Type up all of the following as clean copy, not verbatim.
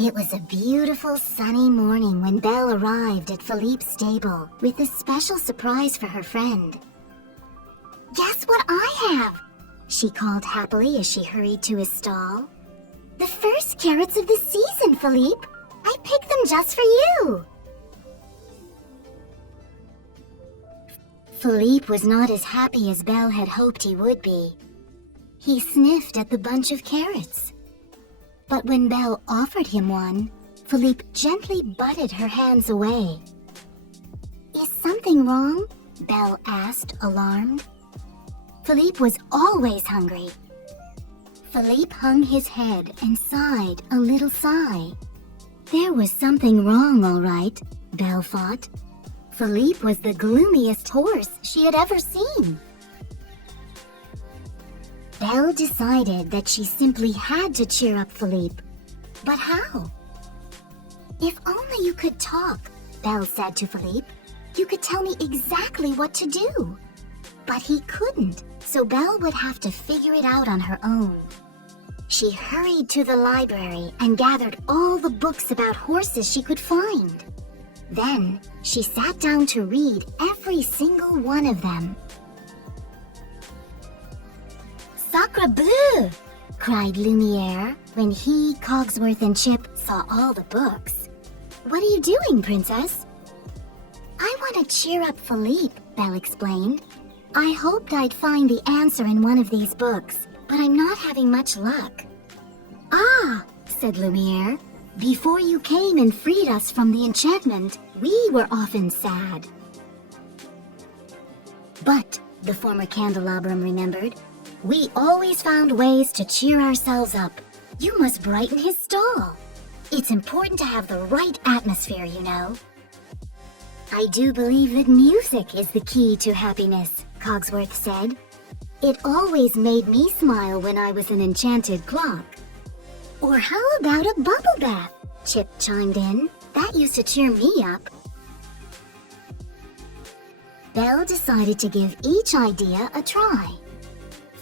It was a beautiful sunny morning when Belle arrived at Philippe's stable with a special surprise for her friend. "Guess what I have?" she called happily as she hurried to his stall. "The first carrots of the season, Philippe! I picked them just for you!" Philippe was not as happy as Belle had hoped he would be. He sniffed at the bunch of carrots. But when Belle offered him one, Philippe gently butted her hands away. "Is something wrong?" Belle asked, alarmed. Philippe was always hungry. Philippe hung his head and sighed a little sigh. There was something wrong, all right, Belle thought. Philippe was the gloomiest horse she had ever seen. Belle decided that she simply had to cheer up Philippe. But how? "If only you could talk," Belle said to Philippe. "You could tell me exactly what to do." But he couldn't, so Belle would have to figure it out on her own. She hurried to the library and gathered all the books about horses she could find. Then she sat down to read every single one of them. "Sacre bleu!" cried Lumiere when he, Cogsworth, and Chip saw all the books. "What are you doing, Princess?" "I want to cheer up Philippe," Belle explained. "I hoped I'd find the answer in one of these books, but I'm not having much luck." "Ah," said Lumiere, "before you came and freed us from the enchantment, we were often sad." "But," the former candelabrum remembered, "we always found ways to cheer ourselves up. You must brighten his stall. It's important to have the right atmosphere, you know." "I do believe that music is the key to happiness," Cogsworth said. "It always made me smile when I was an enchanted clock." "Or how about a bubble bath?" Chip chimed in. "That used to cheer me up." Belle decided to give each idea a try.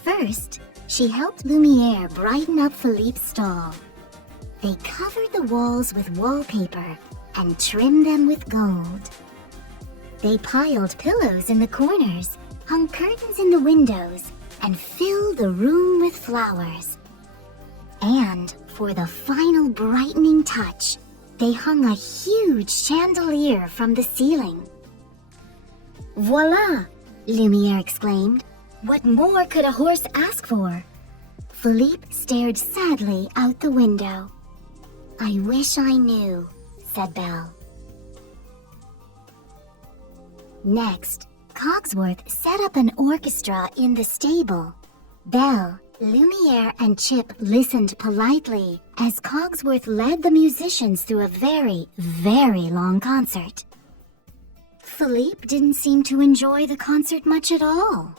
First, she helped Lumiere brighten up Philippe's stall. They covered the walls with wallpaper and trimmed them with gold. They piled pillows in the corners, hung curtains in the windows, and filled the room with flowers. And for the final brightening touch, they hung a huge chandelier from the ceiling. "Voila!" Lumiere exclaimed. "What more could a horse ask for?" Philippe stared sadly out the window. "I wish I knew," said Belle. Next, Cogsworth set up an orchestra in the stable. Belle, Lumiere, and Chip listened politely as Cogsworth led the musicians through a very, very long concert. Philippe didn't seem to enjoy the concert much at all.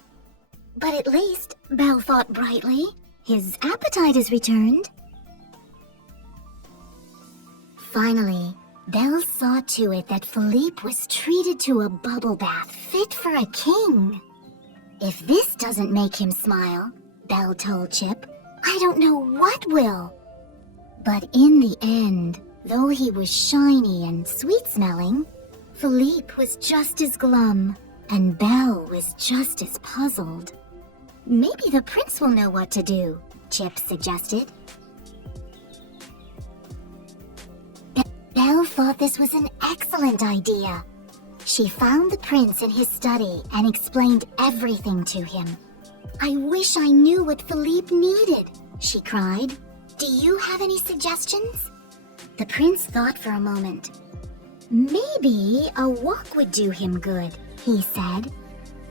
But at least, Belle thought brightly, his appetite has returned. Finally, Belle saw to it that Philippe was treated to a bubble bath fit for a king. "If this doesn't make him smile," Belle told Chip, "I don't know what will." But in the end, though he was shiny and sweet-smelling, Philippe was just as glum, and Belle was just as puzzled. "Maybe the prince will know what to do," Chip suggested. Belle thought this was an excellent idea. She found the prince in his study and explained everything to him. "I wish I knew what Philippe needed," she cried. "Do you have any suggestions?" The prince thought for a moment. "Maybe a walk would do him good," he said.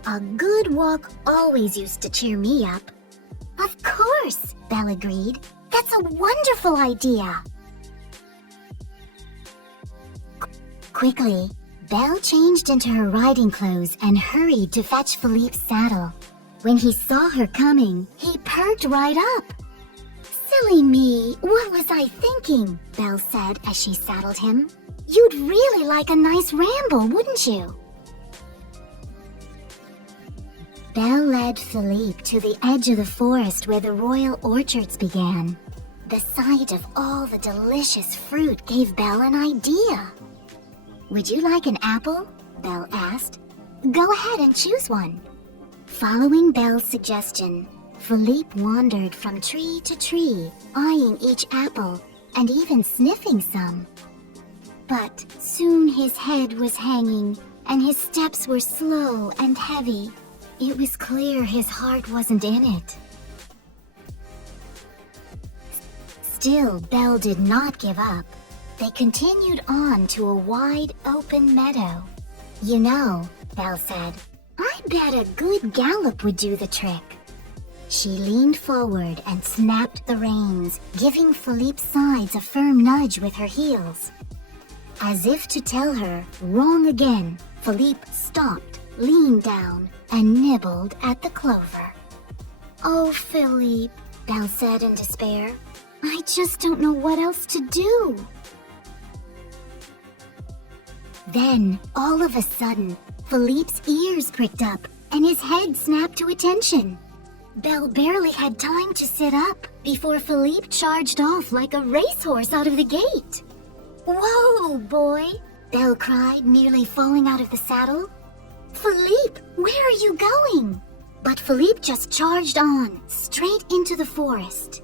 "A good walk always used to cheer me up." "Of course," Belle agreed. "That's a wonderful idea." Quickly, Belle changed into her riding clothes and hurried to fetch Philippe's saddle. When he saw her coming, he perked right up. "Silly me, what was I thinking?" Belle said as she saddled him. "You'd really like a nice ramble, wouldn't you?" Belle led Philippe to the edge of the forest where the royal orchards began. The sight of all the delicious fruit gave Belle an idea. "Would you like an apple?" Belle asked. "Go ahead and choose one." Following Belle's suggestion, Philippe wandered from tree to tree, eyeing each apple and even sniffing some. But soon his head was hanging and his steps were slow and heavy. It was clear his heart wasn't in it. Still, Belle did not give up. They continued on to a wide open meadow. "You know," Belle said, "I bet a good gallop would do the trick." She leaned forward and snapped the reins, giving Philippe's sides a firm nudge with her heels. As if to tell her, wrong again, Philippe stopped, leaned down, and nibbled at the clover. "Oh, Philippe," Belle said in despair, "I just don't know what else to do." Then, all of a sudden, Philippe's ears pricked up and his head snapped to attention. Belle barely had time to sit up before Philippe charged off like a racehorse out of the gate. "Whoa, boy!" Belle cried, nearly falling out of the saddle. "Philippe, where are you going?" But Philippe just charged on, straight into the forest.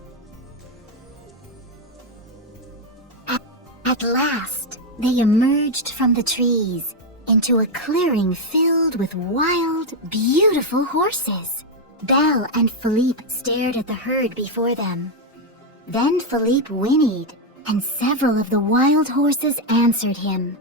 At last, they emerged from the trees into a clearing filled with wild, beautiful horses. Belle and Philippe stared at the herd before them. Then Philippe whinnied, and several of the wild horses answered him.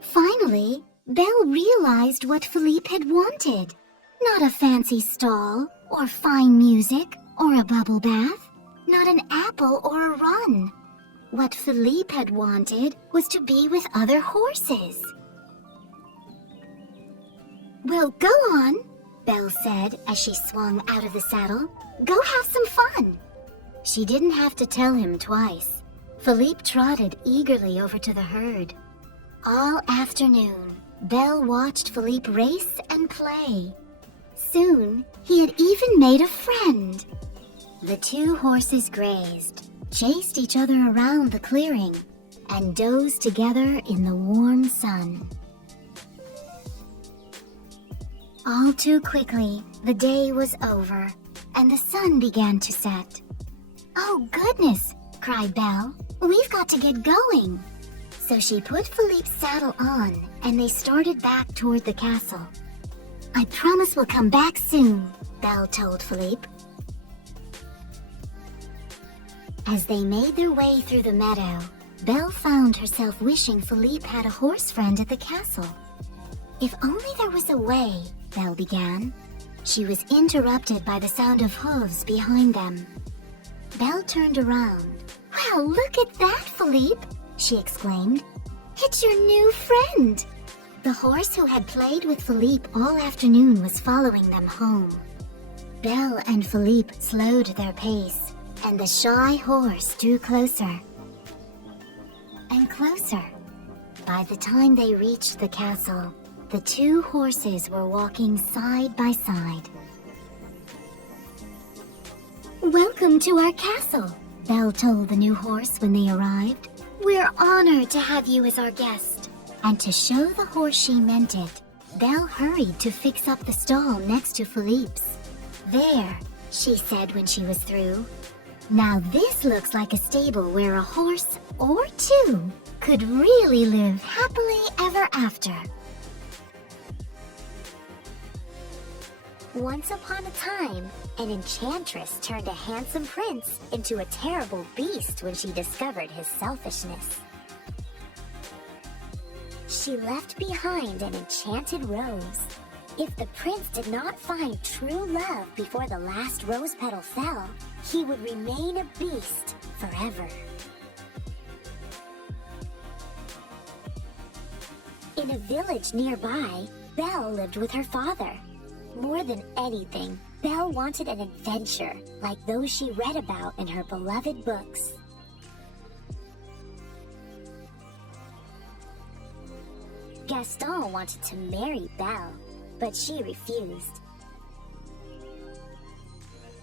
Finally, Belle realized what Philippe had wanted. Not a fancy stall, or fine music, or a bubble bath. Not an apple or a run. What Philippe had wanted was to be with other horses. "Well, go on," Belle said as she swung out of the saddle. "Go have some fun." She didn't have to tell him twice. Philippe trotted eagerly over to the herd. All afternoon, Belle watched Philippe race and play. Soon, he had even made a friend. The two horses grazed, chased each other around the clearing, and dozed together in the warm sun. All too quickly, the day was over, and the sun began to set. "Oh, goodness!" cried Belle. "We've got to get going." So she put Philippe's saddle on, and they started back toward the castle. "I promise we'll come back soon," Belle told Philippe. As they made their way through the meadow, Belle found herself wishing Philippe had a horse friend at the castle. "If only there was a way," Belle began. She was interrupted by the sound of hooves behind them. Belle turned around. "Well, look at that, Philippe!" she exclaimed. "It's your new friend!" The horse who had played with Philippe all afternoon was following them home. Belle and Philippe slowed their pace, and the shy horse drew closer and closer. By the time they reached the castle, the two horses were walking side by side. "Welcome to our castle," Belle told the new horse when they arrived. "We're honored to have you as our guest." And to show the horse she meant it, Belle hurried to fix up the stall next to Philippe's. "There," she said when she was through. "Now this looks like a stable where a horse or two could really live happily ever after." Once upon a time, an enchantress turned a handsome prince into a terrible beast when she discovered his selfishness. She left behind an enchanted rose. If the prince did not find true love before the last rose petal fell, he would remain a beast forever. In a village nearby, Belle lived with her father. More than anything, Belle wanted an adventure like those she read about in her beloved books. Gaston wanted to marry Belle, but she refused.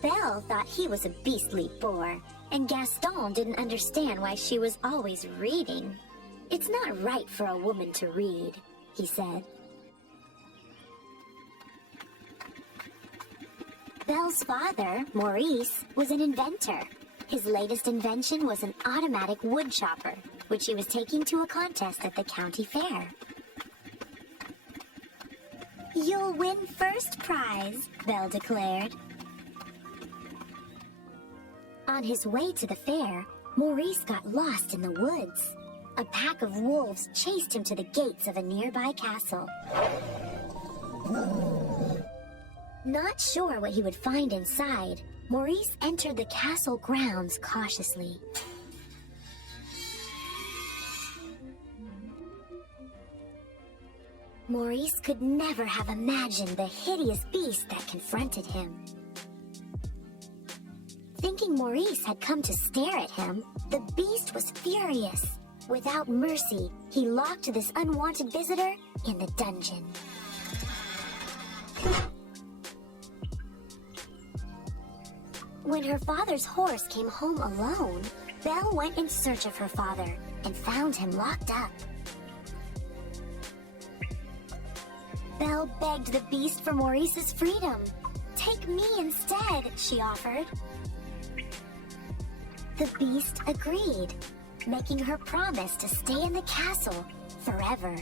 Belle thought he was a beastly bore, and Gaston didn't understand why she was always reading. "It's not right for a woman to read," he said. Belle's father, Maurice, was an inventor. His latest invention was an automatic wood chopper, which he was taking to a contest at the county fair. "You'll win first prize," Belle declared. On his way to the fair, Maurice got lost in the woods. A pack of wolves chased him to the gates of a nearby castle. Not sure what he would find inside, Maurice entered the castle grounds cautiously. Maurice could never have imagined the hideous beast that confronted him. Thinking Maurice had come to stare at him, the beast was furious. Without mercy, he locked this unwanted visitor in the dungeon. When her father's horse came home alone, Belle went in search of her father and found him locked up. Belle begged the beast for Maurice's freedom. "Take me instead," she offered. The beast agreed, making her promise to stay in the castle forever.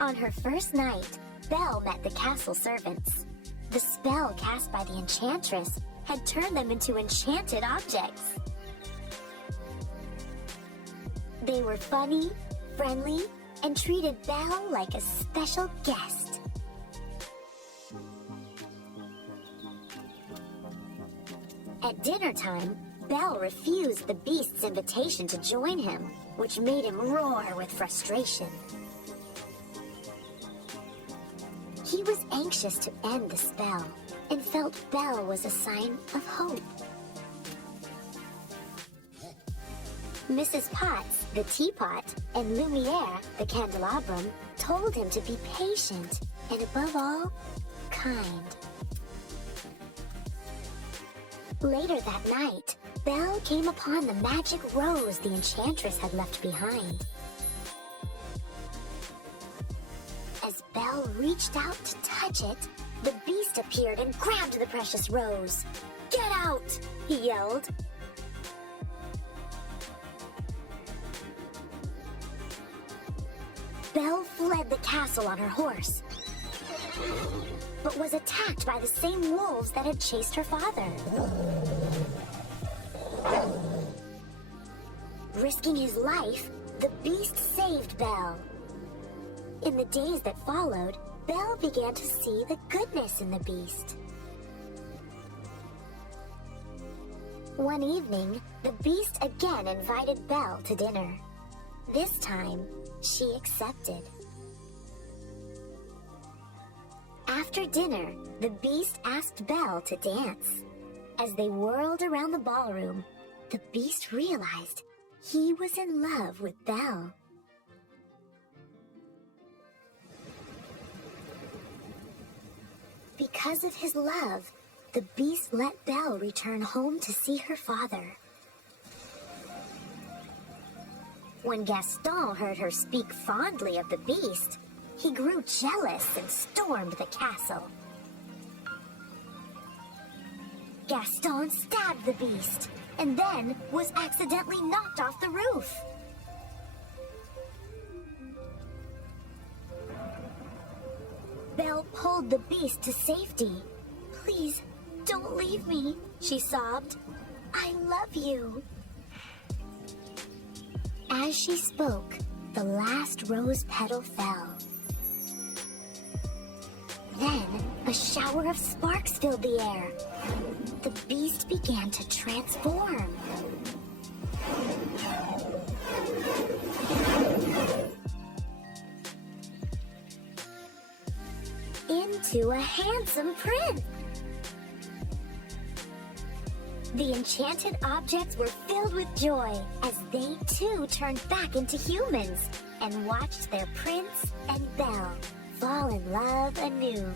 On her first night, Belle met the castle servants. The spell cast by the enchantress had turned them into enchanted objects. They were funny, friendly, and treated Belle like a special guest. At dinner time, Belle refused the beast's invitation to join him, which made him roar with frustration. He was anxious to end the spell and felt Belle was a sign of hope. Mrs. Potts, the teapot, and Lumiere, the candelabrum, told him to be patient and, above all, kind. Later that night, Belle came upon the magic rose the enchantress had left behind. As Belle reached out to touch it, the beast appeared and grabbed the precious rose. "Get out!" he yelled. Belle fled the castle on her horse, but was attacked by the same wolves that had chased her father. Risking his life, the beast saved Belle. In the days that followed, Belle began to see the goodness in the beast. One evening, the beast again invited Belle to dinner. This time, she accepted. After dinner, the beast asked Belle to dance. As they whirled around the ballroom, the beast realized he was in love with Belle. Because of his love, the beast let Belle return home to see her father. When Gaston heard her speak fondly of the beast, he grew jealous and stormed the castle. Gaston stabbed the beast, and then was accidentally knocked off the roof. Belle pulled the beast to safety. "Please, don't leave me," she sobbed. "I love you." As she spoke, the last rose petal fell. Then, a shower of sparks filled the air. The beast began to transform. Into a handsome prince. The enchanted objects were filled with joy as they too turned back into humans and watched their prince and Belle fall in love anew.